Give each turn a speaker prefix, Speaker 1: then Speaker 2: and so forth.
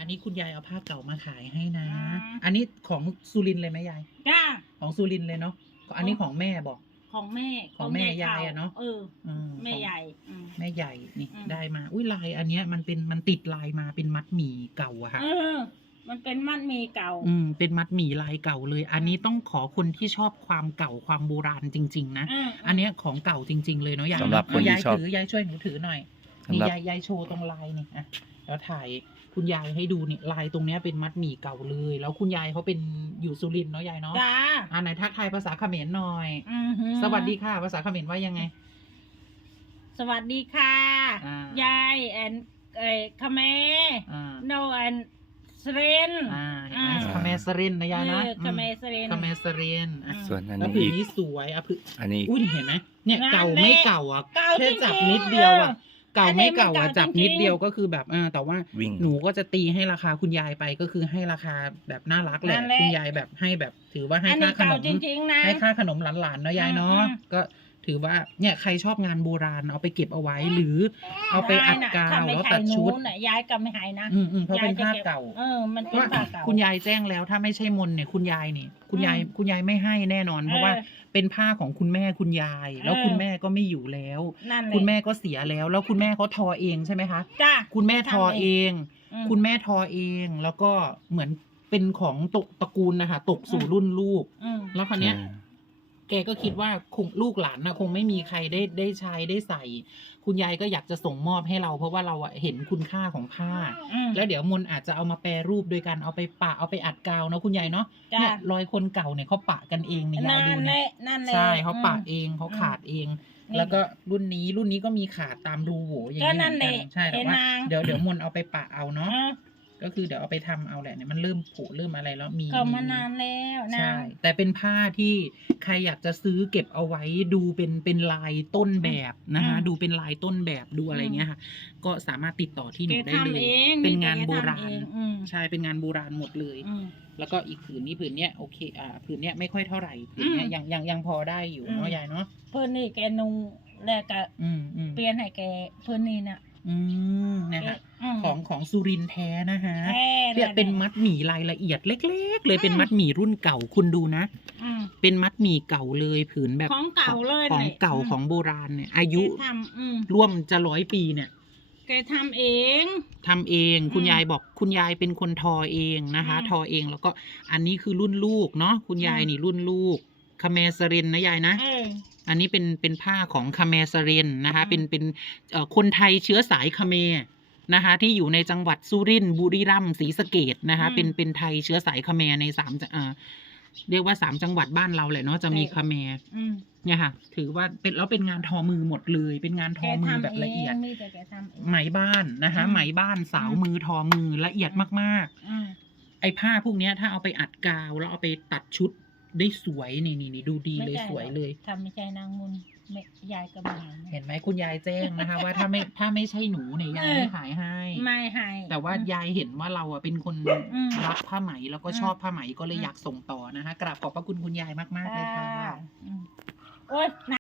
Speaker 1: นี้คุณยายเอาผ้าเก่ามาขายให้นะ อันนี้ของสุรินทร์เลยไหมยาย
Speaker 2: จ้า
Speaker 1: ของสุรินทร์เลยเนาะอันนี้ของแม่บอก
Speaker 2: ของแม่
Speaker 1: ของแม่ยายอะเนาะ
Speaker 2: แม่ใหญ่
Speaker 1: แม่ใหญ่นี่ได้มาอุ้ยลายอันเนี้ยมันติดลายมาเป็นมัดหมี่เก่าอะค่ะ
Speaker 2: มันเป็นมัดหมี่เก่า
Speaker 1: เป็นมัดหมี่ลายเก่าเลย อันนี้ต้องขอคนที่ชอบความเก่าความโบราณจริงๆนะอันเนี้ยของเก่าจริงๆเลยเนาะยาย
Speaker 3: สำหรับคนที่ชอบ
Speaker 1: ยายช่วยหนูถือหน่อยนี่ยายโชว์ตรงลายนี่อ่ะแล้วถ่ายคุณยายให้ดูนี่ลายตรงเนี้ยเป็นมัดหมี่เก่าเลยแล้วคุณยายเขาเป็นอยู่สุรินทร์เนาะยายเนาะ
Speaker 2: จ้า
Speaker 1: ไหนทักทายภาษาเขมรหน่อยสวัสดีค่ะภาษาเขมรว่ายังไง
Speaker 2: สวัสดีค่ะยายแอนคาเมโนแอนสเรน
Speaker 1: คาเมสเรนนะยายนะ
Speaker 2: คาเมสเรน
Speaker 1: ส่วนอันนี้สวยอ่ะอันนี้อุ้ยเห็นไหมเนี่ยเก่าไม่เก่าอ่ะแค่จับนิดเดียวอ่ะเก่าไม่เก่าอ่ะจับนิดเดียวก็คือแบบแต่ว่าหนูก็จะตีให้ราคาคุณยายไปก็คือให้ราคาแบบน่ารักแหละคุณยายแบบให้แบบถือว่าให้ค่าขนมให้ค่าขนมหลานๆเนาะยายเนาะก็ถือว่าเนี่ยใครชอบงานโบราณเอาไปเก็บเอาไว้หรือเอาไปอัดกาวแล้วตัดชุด
Speaker 2: ยายก็ไม่หายนะ
Speaker 1: เพราะเป็นผ้าเก่า
Speaker 2: มันเป็นผ้าเก่า
Speaker 1: คุณยายแจ้งแล้วถ้าไม่ใช่มนเนี่ยคุณยายเนี่ยคุณยายไม่ให้แน่นอนเพราะว่าเป็นผ้าของคุณแม่คุณยายแล้วคุณแม่ก็ไม่อยู่แล้วคุณแม่ก็เสียแล้วแล้วคุณแม่เขาทอเองใช่ไหมคะ
Speaker 2: จ้า
Speaker 1: คุณแม่ทอเองคุณแม่ทอเองแล้วก็เหมือนเป็นของตระกูลนะคะตกสู่รุ่นลูกแล้วคราวเนี้ยแกก็คิดว่าคงลูกหลานนะคงไม่มีใครได้ใช้ได้ใส่คุณยายก็อยากจะส่งมอบให้เราเพราะว่าเราเห็นคุณค่าของผ้าแล้วเดี๋ยวมนอาจจะเอามาแปรรูปโดยการเอาไปปะเอาไปอัดกาวเนาะคุณยายเนาะเนี่ยรอยคนเก่าเนี่ยเขาปะกันเองเนี่ยยายดูเนี่ยใช่เขาปะเองเขาขาดเองแล้วก็รุ่นนี้ก็มีขาดตามรูโหว่อย่างนี้เหมือนกันใช่แต่ว่าเดี๋ยวมนเอาไปปะเอาเนาะก็คือเดี๋ยวเอาไปทำเอาแหละเนี่ยมันเริ่มผุเริ่มอะไรแล้วมี
Speaker 2: ก็มานานแล้วนะ
Speaker 1: ใช่แต่เป็นผ้าที่ใครอยากจะซื้อเก็บเอาไว้ดูเป็นลายต้นแบบนะคะดูเป็นลายต้นแบบดูอะไรเงี้ยค่ะก็สามารถติดต่อที่หนูได้เลยเป็นงานโบราณใช่เป็นงานโบราณหมดเลยแล้วก็อีกผืนนี้ผืนเนี้ยโอเคผืนเนี้ยไม่ค่อยเท่าไหร่ผืนเนี้ยยังพอได้อยู่เนาะยายเนาะ
Speaker 2: เพื่อนนี่แกนุ่งแล้วก็เปลี่ยนให้แกเพื่อนนี่นะ
Speaker 1: นะคะของสุรินทร์แท้นะคะเนี่ยเป็นมัดหมี่รายละเอียดเล็กๆเลยเป็นมัดหมี่รุ่นเก่าคุณดูนะเป็นมัดหมี่เก่าเลยผืนแบบ
Speaker 2: ของเก่าเลย
Speaker 1: ของเก่าของโบราณเนี่ยอายุร่วมจะ100 ปีเนี่ย
Speaker 2: แกทำเอง
Speaker 1: คุณยายบอกคุณยายเป็นคนทอเองนะคะทอเองแล้วก็อันนี้คือรุ่นลูกเนาะคุณยายนี่รุ่นลูกคาเมสเรนนะยายนะอันนี้เป็นผ้าของคาเมสเรนนะคะเป็นคนไทยเชื้อสายคาเมนะคะที่อยู่ในจังหวัดสุรินทร์บุรีรัมย์ศรีสะเกษนะคะเป็นไทยเชื้อสายคาเมในเรียกว่า3 จังหวัดบ้านเราแหละเนาะจะมีคาเมเนี่ยค่ะถือว่าเป็นงานทอมือหมดเลยเป็นงานทอมือแบบละเอียดไหมบ้านนะคะไหมบ้านสาวมือทอมือละเอียดมากๆไอ้ผ้าพวกนี้ถ้าเอาไปอัดกาวแล้วเอาไปตัดชุดได้สวยนี่ดูดีเลยสวยเลย
Speaker 2: ทำไม่ใช่นางมุนยายก็ไม่
Speaker 1: เห็นไหมคุณยายแจ้งนะคะว่าถ้าไม่ใช่หนูเนี่ยยายไม่ขายให้
Speaker 2: ไม่ให้
Speaker 1: แต่ว่ายายเห็นว่าเราเป็นคนรักผ้าไหมแล้วก็ชอบผ้าไหมก็เลยอยากส่งต่อนะคะกราบขอบพระคุณคุณยายมากๆเลยค่ะ
Speaker 2: โอ๊ย